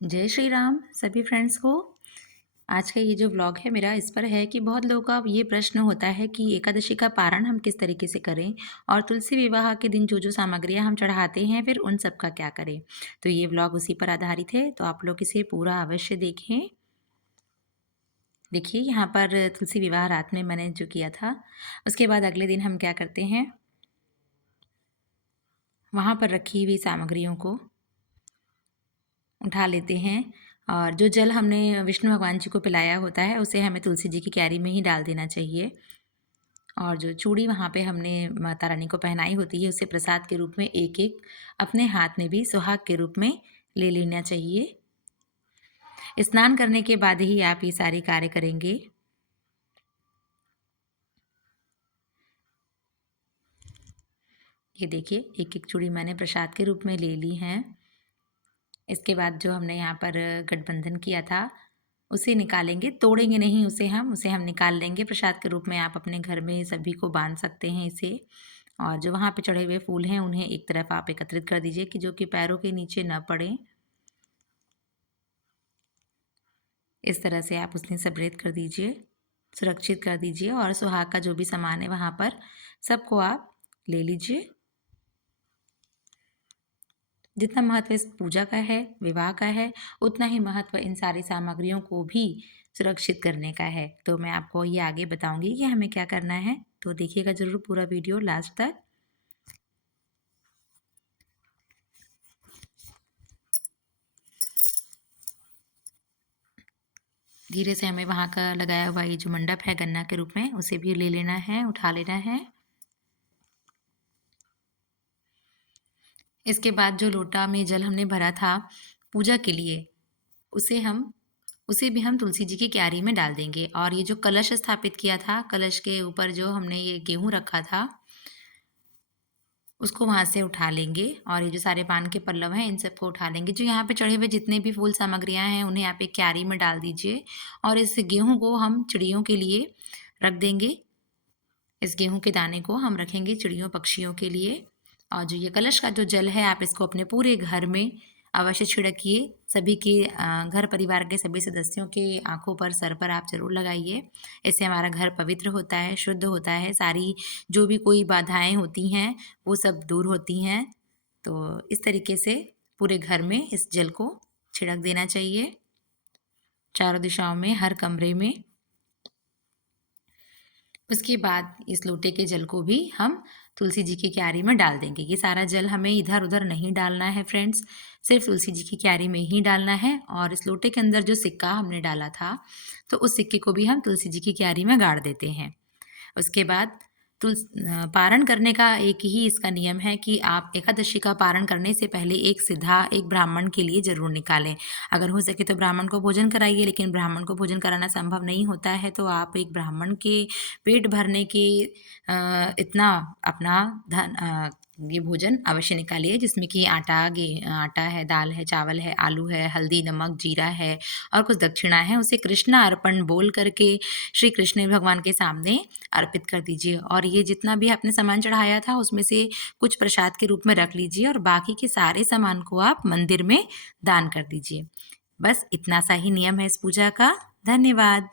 जय श्री राम सभी फ्रेंड्स को। आज का ये जो व्लॉग है मेरा इस पर है कि बहुत लोगों का ये प्रश्न होता है कि एकादशी का पारण हम किस तरीके से करें और तुलसी विवाह के दिन जो जो सामग्रियां हम चढ़ाते हैं फिर उन सब का क्या करें। तो ये व्लॉग उसी पर आधारित है, तो आप लोग इसे पूरा अवश्य देखें। देखिए यहाँ पर तुलसी विवाह रात में मैंने जो किया था, उसके बाद अगले दिन हम क्या करते हैं, वहाँ पर रखी हुई सामग्रियों को उठा लेते हैं और जो जल हमने विष्णु भगवान जी को पिलाया होता है उसे हमें तुलसी जी की क्यारी में ही डाल देना चाहिए। और जो चूड़ी वहाँ पे हमने माता रानी को पहनाई होती है उसे प्रसाद के रूप में एक एक अपने हाथ में भी सुहाग के रूप में ले लेना चाहिए। स्नान करने के बाद ही आप ये सारे कार्य करेंगे। ये देखिए एक एक चूड़ी मैंने प्रसाद के रूप में ले ली हैं। इसके बाद जो हमने यहाँ पर गठबंधन किया था उसे निकालेंगे, तोड़ेंगे नहीं उसे हम निकाल लेंगे। प्रसाद के रूप में आप अपने घर में सभी को बांध सकते हैं इसे। और जो वहाँ पे चढ़े हुए फूल हैं उन्हें एक तरफ आप एकत्रित कर दीजिए कि जो कि पैरों के नीचे न पड़े। इस तरह से आप उन्हें सेपरेट कर दीजिए, सुरक्षित कर दीजिए और सुहाग का जो भी सामान है वहाँ पर सबको आप ले लीजिए। जितना महत्व इस पूजा का है, विवाह का है, उतना ही महत्व इन सारी सामग्रियों को भी सुरक्षित करने का है। तो मैं आपको ये आगे बताऊंगी कि हमें क्या करना है, तो देखिएगा ज़रूर पूरा वीडियो लास्ट तक। धीरे से हमें वहाँ का लगाया हुआ ये जो मंडप है गन्ना के रूप में उसे भी ले लेना है, उठा लेना है। इसके बाद जो लोटा में जल हमने भरा था पूजा के लिए, उसे हम उसे भी हम तुलसी जी की क्यारी में डाल देंगे। और ये जो कलश स्थापित किया था, कलश के ऊपर जो हमने ये गेहूँ रखा था उसको वहाँ से उठा लेंगे और ये जो सारे पान के पल्लव हैं इन सबको उठा लेंगे। जो यहाँ पे चढ़े हुए जितने भी फूल सामग्रियाँ हैं उन्हें आप एक क्यारी में डाल दीजिए और इस गेहूँ को हम चिड़ियों के लिए रख देंगे। इस गेहूँ के दाने को हम रखेंगे चिड़ियों पक्षियों के लिए। और जो ये कलश का जो जल है आप इसको अपने पूरे घर में अवश्य छिड़किए। सभी के घर परिवार के सभी सदस्यों के आँखों पर, सर पर आप ज़रूर लगाइए। इससे हमारा घर पवित्र होता है, शुद्ध होता है, सारी जो भी कोई बाधाएँ होती हैं वो सब दूर होती हैं। तो इस तरीके से पूरे घर में इस जल को छिड़क देना चाहिए, चारों दिशाओं में, हर कमरे में। उसके बाद इस लोटे के जल को भी हम तुलसी जी की क्यारी में डाल देंगे। ये सारा जल हमें इधर उधर नहीं डालना है फ्रेंड्स, सिर्फ तुलसी जी की क्यारी में ही डालना है। और इस लोटे के अंदर जो सिक्का हमने डाला था तो उस सिक्के को भी हम तुलसी जी की क्यारी में गाड़ देते हैं। उसके बाद पारण करने का एक ही इसका नियम है कि आप एकादशी का पारण करने से पहले एक सिद्धा एक ब्राह्मण के लिए ज़रूर निकालें। अगर हो सके तो ब्राह्मण को भोजन कराइए, लेकिन ब्राह्मण को भोजन कराना संभव नहीं होता है तो आप एक ब्राह्मण के पेट भरने के इतना अपना ये भोजन अवश्य निकालिए, जिसमें कि आटा है, दाल है, चावल है, आलू है, हल्दी, नमक, जीरा है और कुछ दक्षिणा है। उसे कृष्णा अर्पण बोल करके श्री कृष्ण भगवान के सामने अर्पित कर दीजिए। और ये जितना भी आपने सामान चढ़ाया था उसमें से कुछ प्रसाद के रूप में रख लीजिए और बाकी के सारे सामान को आप मंदिर में दान कर दीजिए। बस इतना सा ही नियम है इस पूजा का। धन्यवाद।